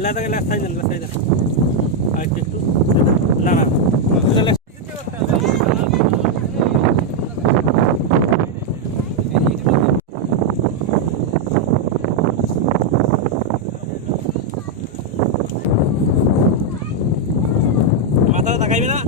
এলাকা এলাকা সাইজ দেন সাইজ আর একটু মাথাটা তাকাইবে না